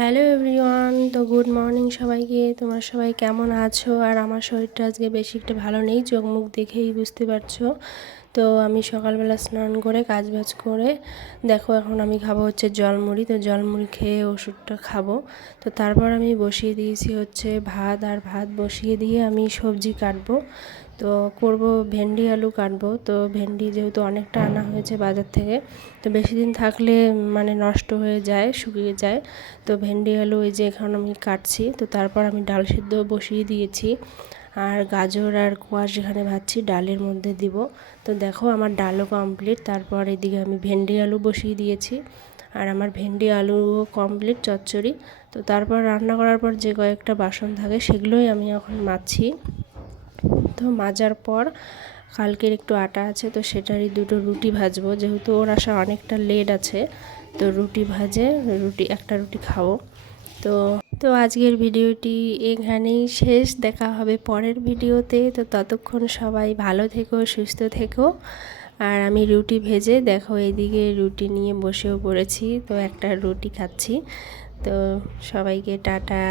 Hello everyone, তো good morning সবাইকে। তোমরা সবাই কেমন আছো? আর আমার শরীরটা আজকে বেশি একটা ভালো নেই, চোখ মুখ দেখেই বুঝতে পারছো। তো আমি সকালবেলা স্নান করে কাজবাজ করে দেখো এখন আমি খাবো হচ্ছে জলমুড়ি। তো জলমুড়ি খেয়ে ওষুধটা খাবো। তো তারপর আমি বসিয়ে দিয়েছি হচ্ছে ভাত, আর ভাত বসিয়ে দিয়ে আমি সবজি কাটবো। তো করব ভেন্ডি আলু কাটবো। তো ভেন্ডি যেহেতু অনেকটা আনা হয়েছে বাজার থেকে, তো বেশি দিন থাকলে মানে নষ্ট হয়ে যায়, শুকিয়ে যায়। তো ভেন্ডি আলু এই যে এখন আমি কাটছি। তো তারপর আমি ডাল সিদ্ধ বসিয়ে দিয়েছি, আর গাজর আর কোয়াশ যেখানে ভাজছি ডালের মধ্যে দিব। তো দেখো আমার ডালও কমপ্লিট। তারপর এদিকে আমি ভেন্ডি আলু বসিয়ে দিয়েছি, আর আমার ভেন্ডি আলুও কমপ্লিট চচ্চড়ি। তো তারপর রান্না করার পর যে কয়েকটা বাসন থাকে সেগুলোই আমি এখন মাজছি। তো মাজার পর কালকের একটু আটা আছে, তো সেটারই দুটো রুটি ভাজবো, যেহেতু ওর আসা অনেকটা লেট আছে। তো রুটি ভাজে একটা রুটি খাবো। তো তো আজকের ভিডিওটি এখানেই শেষ, দেখা হবে পরের ভিডিওতে। তো ততক্ষণ সবাই ভালো থেকো, সুস্থ থেকো। আর আমি রুটি ভেজে দেখো এইদিকে রুটি নিয়ে বসেও পড়েছি, তো একটা রুটি খাচ্ছি। তো সবাইকে টাটা।